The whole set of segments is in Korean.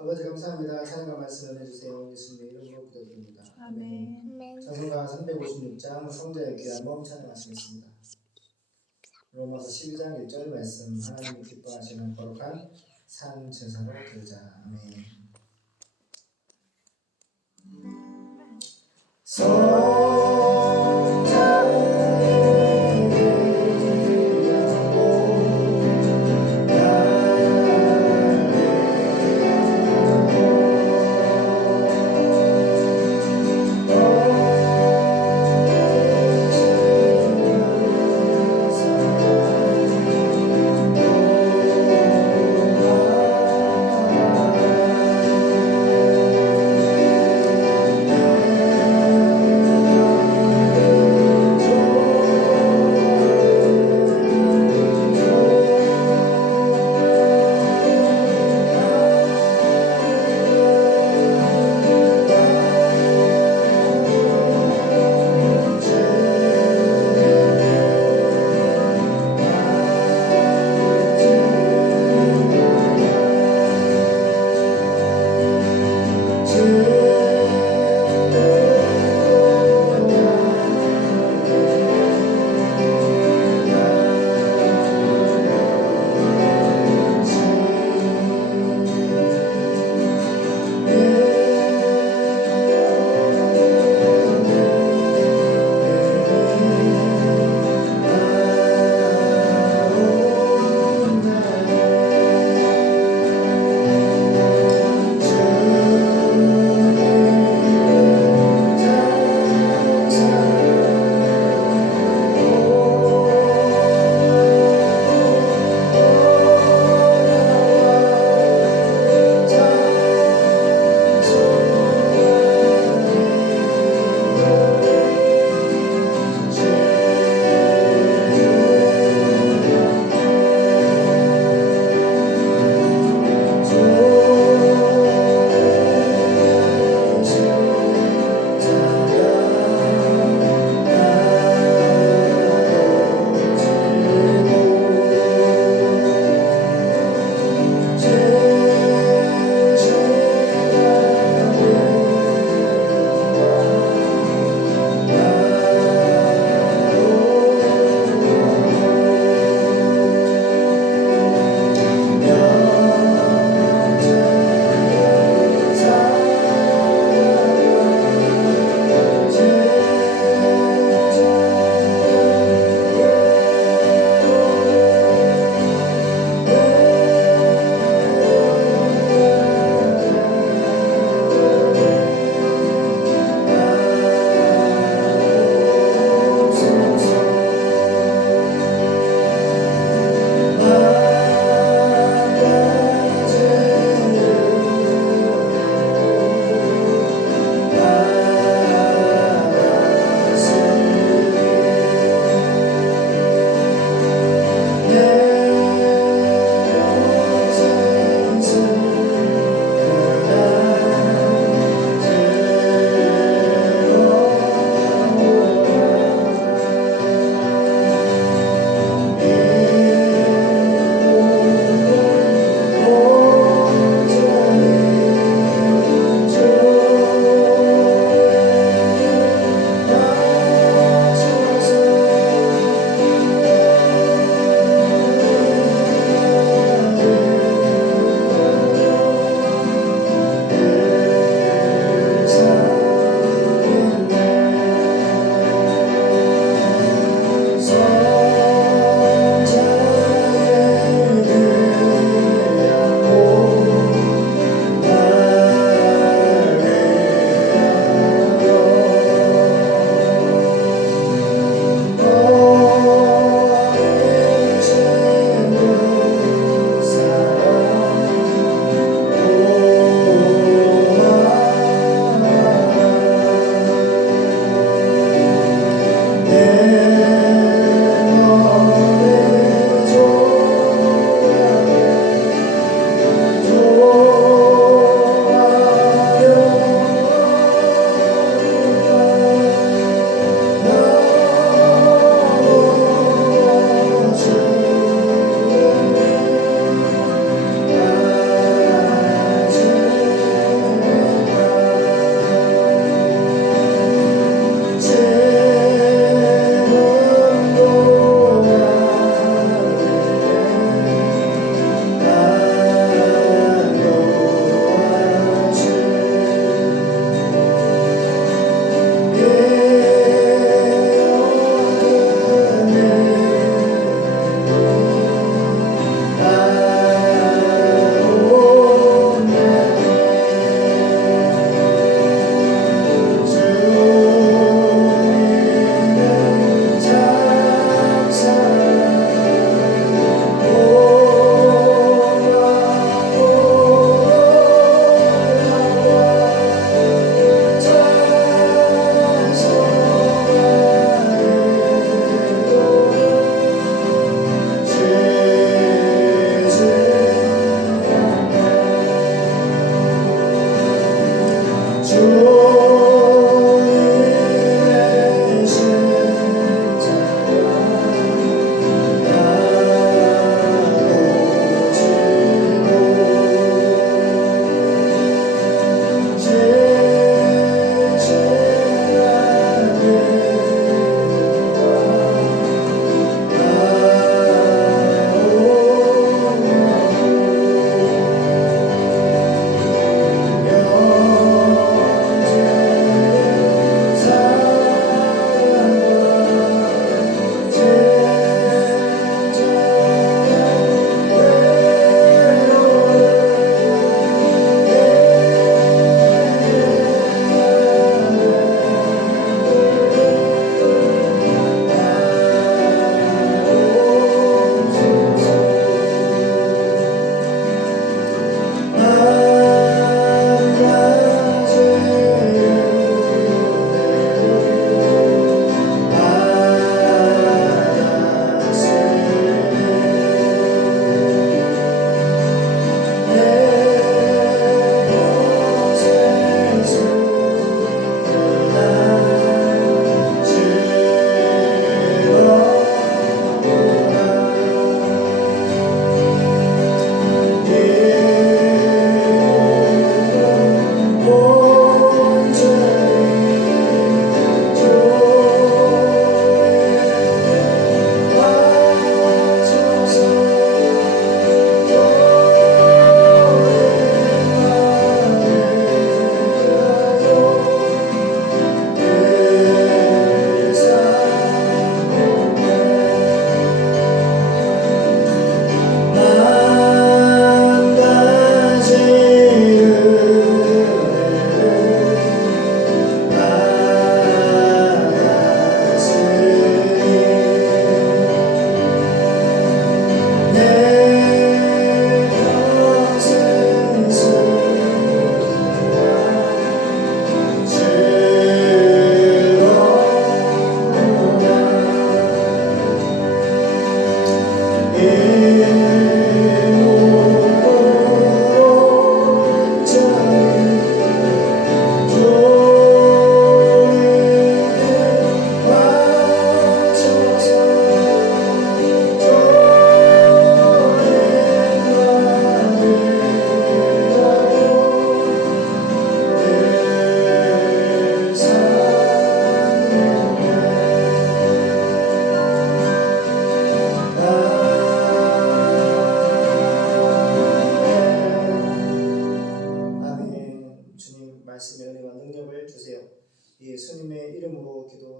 아버지 감사합니다. 찬양과 말씀 해주세요. 예수님의 이름으로 기도드립니다. 아멘. 찬송가 356장 성자의 귀한 몸 찬양하시겠습니다. 로마서 12장 1절 말씀 하나님이 기뻐하시는 거룩한 산 제사로 드리자. 아멘.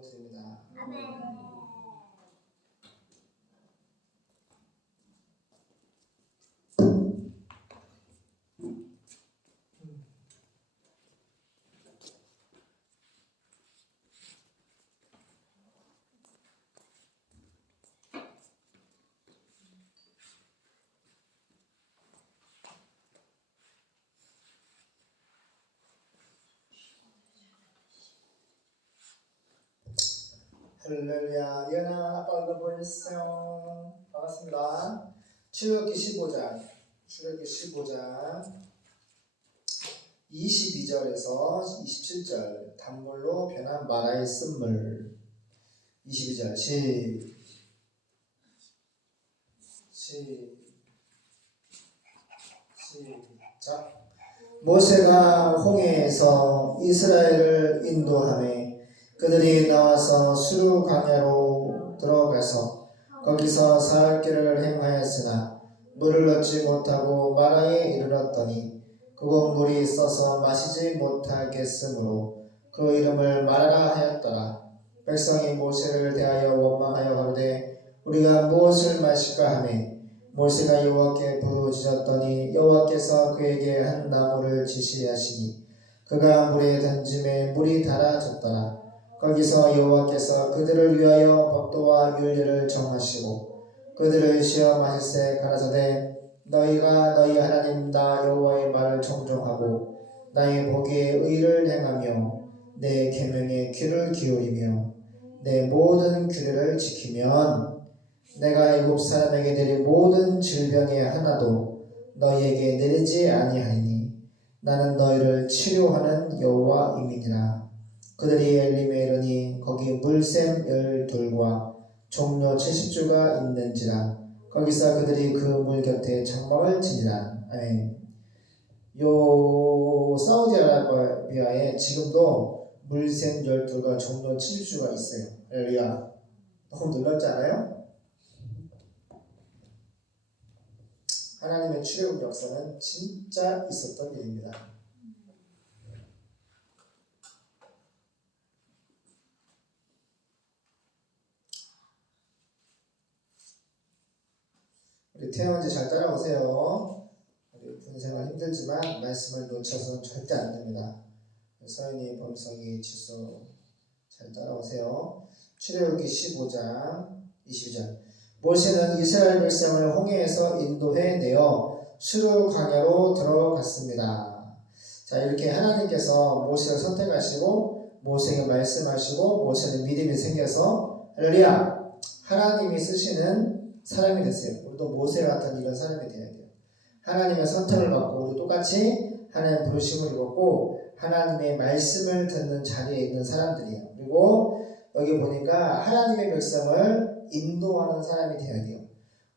이름으로 드립니다. 할렐루야. 리안아, 아빠 얼굴 보여주세요. 반갑습니다. 출애굽기 15장 22절에서 27절 단물로 변한 마라의 쓴물. 22절 시작. 모세가 홍해에서 이스라엘을 인도하매 그들이 나와서 수르 광야로 들어가서 거기서 사흘길을 행하였으나 물을 얻지 못하고 마라에 이르렀더니 그곳 물이 써서 마시지 못하겠으므로 그 이름을 마라라 하였더라. 백성이 모세를 대하여 원망하여 가로되 우리가 무엇을 마실까 하매 모세가 여호와께 부르짖었더니 여호와께서 그에게 한 나무를 지시하시니 그가 물에 던짐에 물이 달아졌더라. 거기서 여호와께서 그들을 위하여 법도와 율례를 정하시고 그들을 시험하실세 가라사대 너희가 너희 하나님 나 여호와의 말을 청종하고 나의 보기에 의를 행하며 내 계명에 귀를 기울이며 내 모든 규례를 지키면 내가 애굽 사람에게 내릴 모든 질병의 하나도 너희에게 내리지 아니하리니 나는 너희를 치료하는 여호와임이니라. 그들이 엘림에 이르니 거기 물샘 12과 종려 70주가 있는지라. 거기서 그들이 그 물 곁에 장막을 지니라. 아멘. 요 사우디아라비아에 지금도 물샘 12과 종려 70주가 있어요. 할렐루야. 너무 놀랍지 않아요? 하나님의 출애굽 역사는 진짜 있었던 일입니다. 우리 태어난 지 잘 따라오세요. 우리 군생활 힘들지만 말씀을 놓쳐서는 절대 안 됩니다. 서인이, 범성이, 지수 잘 따라오세요. 출애굽기 15장 22절. 모세는 이스라엘 백성을 홍해에서 인도해 내어 수르 광야로 들어갔습니다. 자, 이렇게 하나님께서 모세를 선택하시고 모세에게 말씀하시고 모세는 믿음이 생겨서 할렐루야, 하나님이 쓰시는 사람이 됐어요. 우리도 모세 같은 이런 사람이 되어야 돼요. 하나님의 선택을 받고 우리 똑같이 하나님의 부르심을 입었고 하나님의 말씀을 듣는 자리에 있는 사람들이에요. 그리고 여기 보니까 하나님의 백성을 인도하는 사람이 되어야 돼요.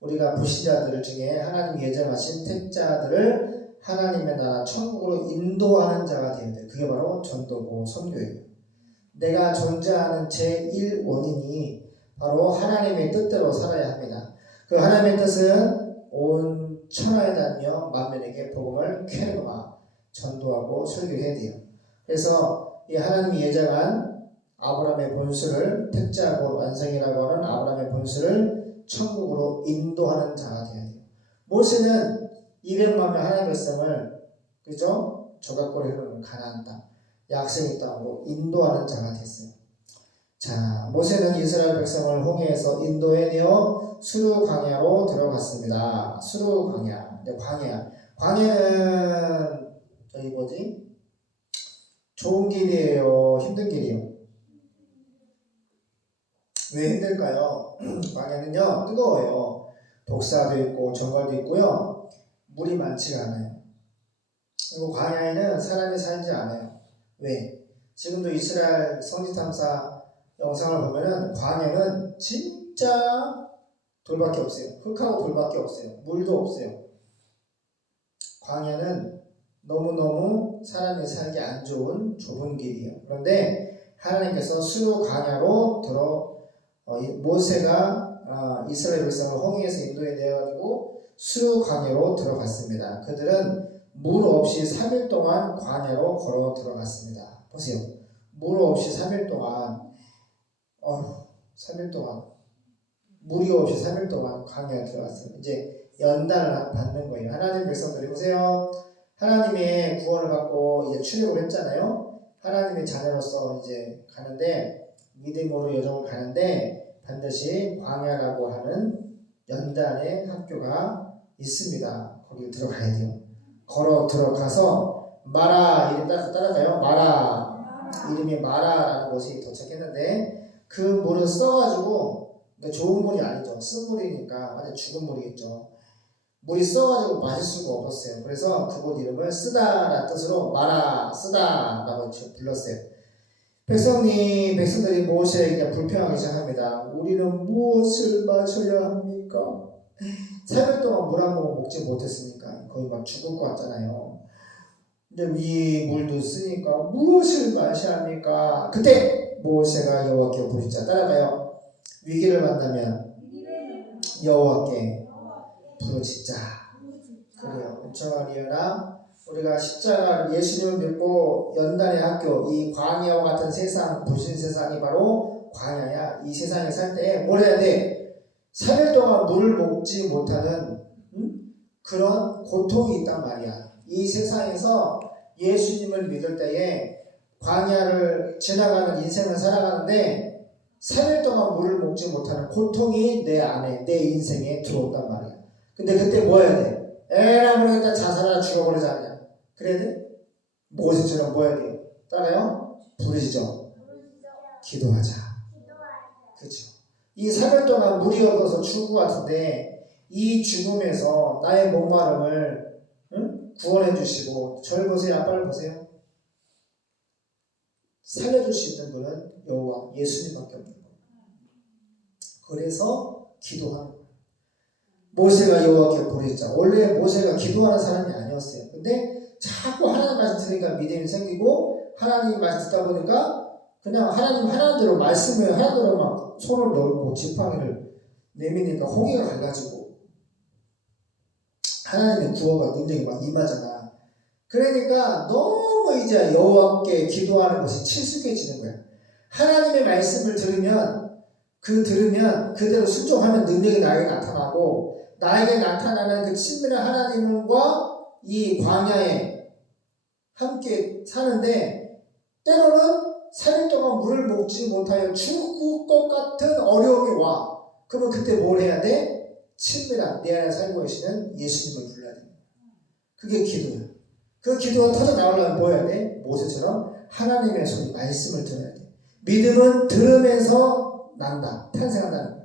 우리가 불신자들 중에 하나님 예정하신 택자들을 하나님의 나라 천국으로 인도하는 자가 되어야 돼요. 그게 바로 전도고 선교예요. 내가 존재하는 제1 원인이 바로 하나님의 뜻대로 살아야 합니다. 그 하나님의 뜻은 온 천하에 다니며 만민에게 복음을 쾌노하 전도하고 설교해야 돼요. 그래서 이 하나님이 예정한 아브라함의 본수를 택자고 완성이라고 하는 아브라함의 본수를 천국으로 인도하는 자가 되어야 돼요. 모세는 200만 명 하나님의 백성을 그죠? 조각골에 흐르는 가나안 땅, 약속의 땅으로 인도하는 자가 됐어요. 자, 모세는 이스라엘 백성을 홍해에서 인도해내어 수르 광야로 들어갔습니다. 수르 광야, 광야는 저기 뭐지? 좋은 길이에요, 힘든 길이에요? 왜 힘들까요? 광야는요 뜨거워요. 독사도 있고 정갈도 있고요. 물이 많지가 않아요. 그리고 광야에는 사람이 살지 않아요. 왜? 지금도 이스라엘 성지탐사 영상을 보면은 광야는 진짜 돌밖에 없어요. 흙하고 돌밖에 없어요. 물도 없어요. 광야는 너무너무 사람이 살기 안 좋은 좁은 길이에요. 그런데 하나님께서 수르 광야로 모세가 이스라엘 백성을 홍해에서 인도해 내어가지고 수르 광야로 들어갔습니다. 그들은 물 없이 3일 동안 광야로 걸어 들어갔습니다. 보세요. 물 없이 3일 동안 3일 동안 무리 없이 3일 동안 광야에 들어갔어요. 이제 연단을 받는 거예요. 하나님 백성들이 보세요. 하나님의 구원을 받고 이제 출애굽을 했잖아요. 하나님의 자녀로서 이제 가는데 믿음으로 여정을 가는데 반드시 광야라고 하는 연단의 학교가 있습니다. 거기 들어가야 돼요. 걸어 들어가서 마라 이름 따라가요. 마라 이름이 마라라는 곳이 도착했는데 그 물을 써가지고 좋은 물이 아니죠. 쓴 물이니까 완전 죽은 물이겠죠. 물이 써가지고 마실 수가 없었어요. 그래서 그곳 이름을 쓰다라는 뜻으로 마라 쓰다라고 불렀어요. 백성들이 모세에게 불평하기 시작합니다. 우리는 무엇을 마셔야 합니까? 3일 동안 물 한 모금 먹지 못했으니까 거의 막 죽을 것 같잖아요. 근데 이 물도 쓰니까 무엇을 마셔야 합니까? 그때 모세가 여호와께 부르짖자. 따라가요. 위기를 만나면 여호와께 부르짖자. 그래요. 그렇죠, 리언아? 우리가 십자가 예수님을 믿고 연단의 학교, 이 광야와 같은 세상, 부신 세상이 바로 광야야. 이 세상에 살 때 뭘 해야 돼? 3일 동안 물을 먹지 못하는 그런 고통이 있단 말이야. 이 세상에서 예수님을 믿을 때에 광야를 지나가는 인생을 살아가는데 3일 동안 물을 먹지 못하는 고통이 내 안에, 내 인생에 들어온단 말이야. 근데 그때 뭐 해야 돼? 에라 모르겠다, 자살하라, 죽어버리자 그냥. 그래야 돼? 모세처럼 뭐 해야 돼요? 따라요? 부르짖어. 기도하자. 그렇죠. 이 3일 동안 물이 없어서 죽을 것 같은데 이 죽음에서 나의 목마름을 구원해 주시고 저를 보세요. 아빠를 보세요. 살려줄 수 있는 분은 여호와 예수님밖에 없는 거예요. 그래서 기도하는 거예요. 모세가 여호와께 부르짖자. 원래 모세가 기도하는 사람이 아니었어요. 근데 자꾸 하나님 말씀 들으니까 믿음이 생기고 하나님 말씀 듣다 보니까 그냥 하나님 하라는 대로 말씀을 하라는 대로 막 손을 넣고 지팡이를 내미니까 홍해가 갈라지고 하나님의 구원과 능력이 막 임하잖아. 그러니까 너무 이제 여호와께 기도하는 것이 친숙해지는 거야. 하나님의 말씀을 들으면 그대로 순종하면 능력이 나에게 나타나고 나에게 나타나는 그 친밀한 하나님과 이 광야에 함께 사는데 때로는 3일 동안 물을 먹지 못하여 죽을 것 같은 어려움이 와. 그러면 그때 뭘 해야 돼? 친밀한 내 안에 살고 계시는 예수님을 불러야 돼. 그게 기도야. 그 기도가 터져 나오려면 뭐 해야 돼? 모세처럼 하나님의 소리, 말씀을 들어야 돼. 믿음은 들으면서 난다. 탄생한다는 거야.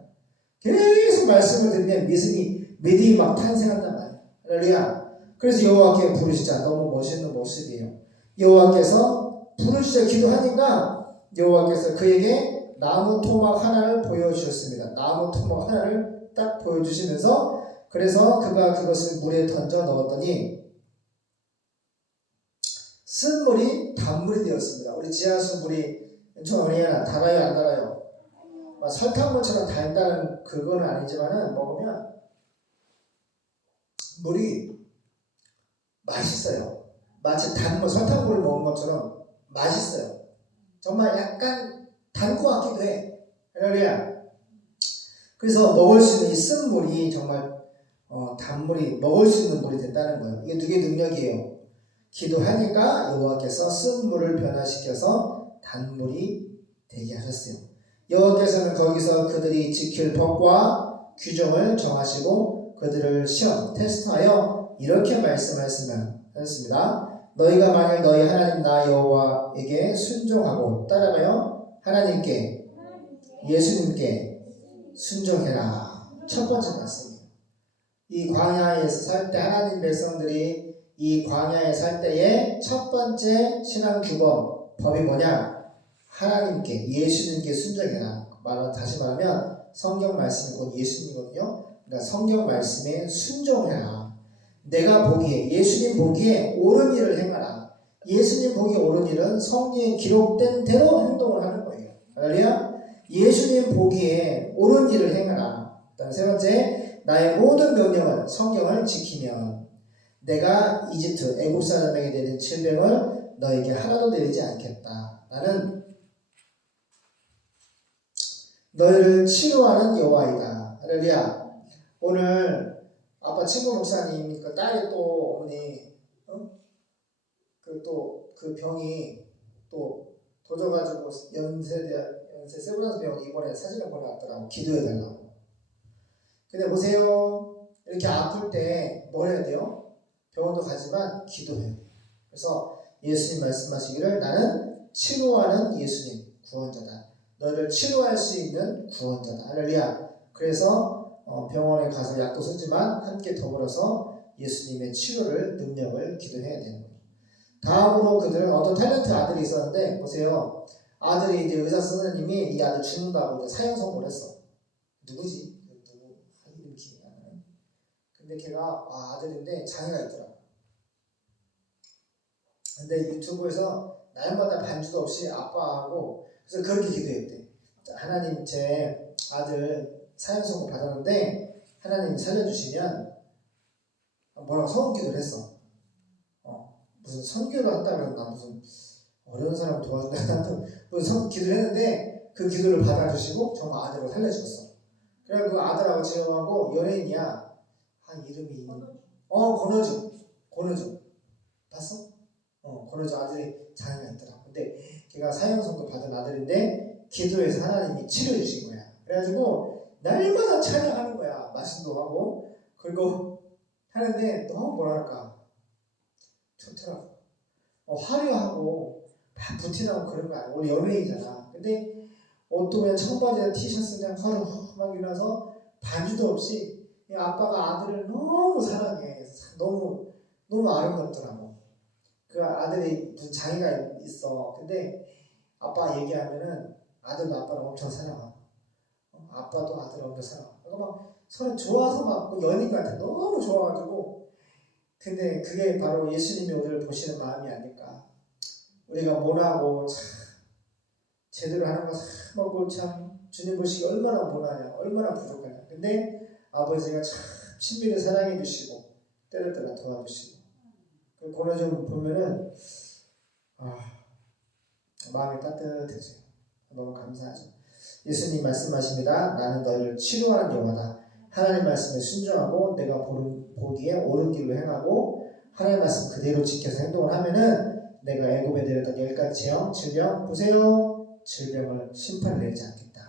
계속 말씀을 들으면 믿음이 막 탄생한단 말이야. 할렐루야. 그래서 여호와께 부르짖자. 너무 멋있는 모습이에요. 여호와께서 부르짖어 기도하니까 여호와께서 그에게 나무 토막 하나를 보여주셨습니다. 나무 토막 하나를 딱 보여주시면서 그래서 그가 그것을 물에 던져 넣었더니 쓴 물이 단물이 되었습니다. 우리 지하수 물이 달아요 안 달아요? 설탕물처럼 달다는 그건 아니지만은 먹으면 물이 맛있어요. 마치 단물, 설탕물을 먹은 것처럼 맛있어요. 정말 약간 단 것 같기도 해. 할렐루야. 그래서 먹을 수 있는 이 쓴 물이 정말 단물이 먹을 수 있는 물이 됐다는 거예요. 이게 누구의 능력이에요? 기도하니까 여호와께서 쓴 물을 변화시켜서 단물이 되게 하셨어요. 여호와께서는 거기서 그들이 지킬 법과 규정을 정하시고 그들을 시험, 테스트하여 이렇게 말씀하셨습니다. 너희가 만일 너희 하나님 나 여호와에게 순종하고 따라가요. 하나님께, 예수님께 순종해라. 첫 번째 말씀이에요. 이 광야에서 살 때 하나님 백성들이 이 광야에 살 때의 첫 번째 신앙 규범, 법이 뭐냐? 하나님께, 예수님께 순종해라. 다시 말하면 성경 말씀이 곧 예수님이거든요. 그러니까 성경 말씀에 순종해라. 내가 보기에, 예수님 보기에 옳은 일을 행하라. 예수님 보기에 옳은 일은 성경에 기록된 대로 행동을 하는 거예요. 할렐루야. 예수님 보기에 옳은 일을 행하라. 그다음 세 번째, 나의 모든 명령은 성경을 지키면 내가 이집트 애국 사람에게 내린 질병을 너에게 하나도 내리지 않겠다. 나는 너희를 치료하는 여호와이다. 할렐루야. 오늘 아빠 친구 목사님 그 딸이 또 어머니 그 병이 또 도져가지고 연세 세브란스 병원 입원해 사진을 보내왔더라고. 기도해달라고. 근데 보세요. 이렇게 아플 때 뭘 해야 돼요? 병원도 가지만 기도해요. 그래서 예수님 말씀하시기를 나는 치료하는 예수님 구원자다. 너를 치료할 수 있는 구원자다. 할렐루야. 그래서 병원에 가서 약도 쓰지만 함께 더불어서 예수님의 치료를 능력을 기도해야 되는 거예요. 다음으로 그들은 어떤 탤런트 아들이 있었는데 보세요. 아들이 이제 의사 선생님이 이 아들 죽는다고 이제 사형 선고를 했어. 누구지? 누구? 이름 기억이 안 나네. 근데 걔가 아들인데 장애가 있더라고. 근데 유튜브에서 날마다 반주도 없이 아빠하고 그래서 그렇게 기도했대. 하나님 제 아들 사형 선고 받았는데 하나님 살려주시면 뭐라고 소원 기도를 했어. 무슨 선교를 한다 그랬나 무슨 어려운 사람 도와준다 무슨 기도를 했는데 그 기도를 받아주시고 정말 아들을 살려주셨어. 그래서 그 아들하고 지영하고 연예인이야. 이름이 권호중 봤어? 권호중 아들이 장애가 있더라. 근데 걔가 사형 선고 받은 아들인데 기도해서 하나님이 치료해 주신 거야. 그래가지고 날마다 찬양하는 거야. 말씀도 하고 그리고 하는데 너무 뭐랄까 좋더라고. 화려하고 막 부티나고 그런 거 아니야. 우리 연예인이잖아. 근데 옷도 그냥 청바지에 티셔츠 그냥 막 일어나서 반주도 없이 아빠가 아들을 너무 사랑해. 너무 아름답더라고. 그 아들이 무슨 장애가 있어. 근데 아빠 얘기하면은 아들도 아빠를 엄청 사랑하고 아빠도 아들을 엄청 사랑하고 그러니까 막 서로 좋아서 막 연인 같아. 너무 좋아가지고 근데 그게 바로 예수님이 우리를 보시는 마음이 아닐까. 우리가 못하고 참 제대로 하는 거 먹고 참 주님 보시기 얼마나 못하냐 얼마나 부족하냐. 근데 아버지가 참 친밀히 사랑해 주시고 때려때려 도와주시고 그 권호중 보면은 마음이 따뜻해져요. 너무 감사하죠. 예수님 말씀하십니다. 나는 너희를 치료하는 여호와다. 하나님 말씀에 순종하고 내가 보기에 옳은 길로 행하고 하나님 말씀 그대로 지켜서 행동을 하면은 내가 애굽에 내렸던 10가지 재앙, 질병 보세요. 질병을 심판을 내리지 않겠다.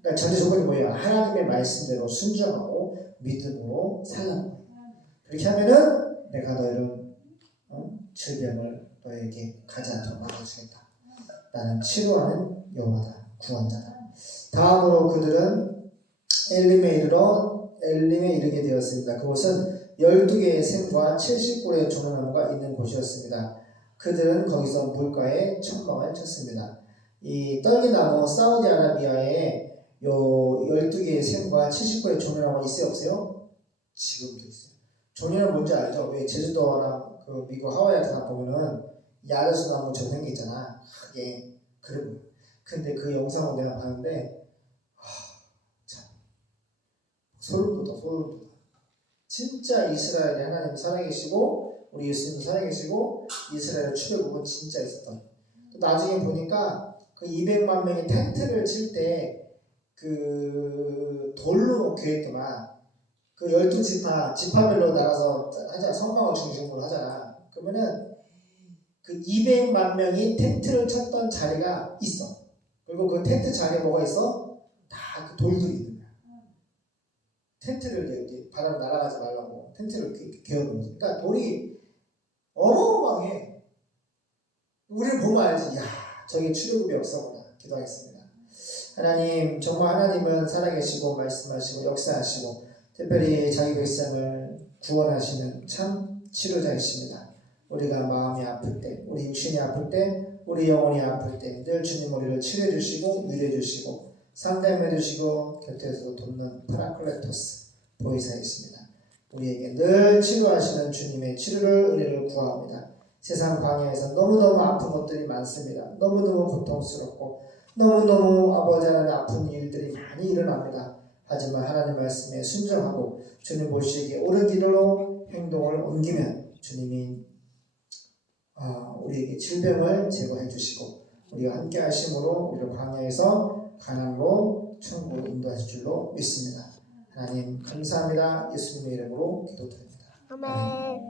그러니까 전제 조건이 뭐예요? 하나님의 말씀대로 순종하고 믿음으로 살라는 거예요. 그렇게 하면은 내가 너희를 질병을 너에게 가지 않도록 막아주겠다. 나는 치료하는 여호와다. 구원자다. 다음으로 그들은 엘림에 이르게 되었습니다. 그곳은 12개의 샘과 70그루의 종려나무가 있는 곳이었습니다. 그들은 거기서 물가에 천막을 쳤습니다. 이 떨기나무 사우디아라비아에 요 12개의 샘과 70그루의 종려나무가 있어요 없어요? 지금도 있어요. 종려나무 뭔지 알죠? 왜 제주도나 그 미국 하와이 같은 데 보면은 야자수나무 전생기 있잖아. 크게 그런 거예요. 근데 그 영상을 내가 봤는데 참 소름 돋아. 진짜 이스라엘에 하나님 살아계시고 우리 예수님도 살아계시고 이스라엘 출애굽은 진짜 있었던. 또 나중에 보니까 그 200만 명이 텐트를 칠 때 그 돌로 교회했더만 그 12지파별로 나가서 하자 성막을 중심으로 하잖아. 그러면은 그 200만 명이 텐트를 쳤던 자리가 있어. 그리고 그 텐트 자리에 뭐가 있어? 다 그 돌들이 있는 거야. 텐트를 이제 바다로 날아가지 말라고 텐트를 개어놓은 거지. 그러니까 돌이 어마어마해. 우리를 보면 알지. 야, 저게 출애굽의 역사구나. 기도하겠습니다. 하나님, 정말 하나님은 살아계시고 말씀하시고 역사하시고 특별히 자기 백성을 구원하시는 참 치료자이십니다. 우리가 마음이 아플 때, 우리 육신이 아플 때, 우리 영혼이 아플 때 늘 주님 우리를 치료해 주시고 위로해 주시고 상담해 주시고 곁에서 돕는 파라클레토스 보혜사이십니다. 우리에게 늘 치료하시는 주님의 치료를 은혜를 구합니다. 세상 방향에서 너무너무 아픈 것들이 많습니다. 너무너무 고통스럽고 너무너무 아버지 하나님 아픈 일들이 많이 일어납니다. 하지만 하나님 말씀에 순종하고 주님 보시기에 옳은 길로 행동을 옮기면 주님이 우리에게 질병을 제거해 주시고 우리와 함께 하심으로 우리를 광야에서 가난으로 천국으로 인도하실 줄로 믿습니다. 하나님 감사합니다. 예수님의 이름으로 기도드립니다. 아멘.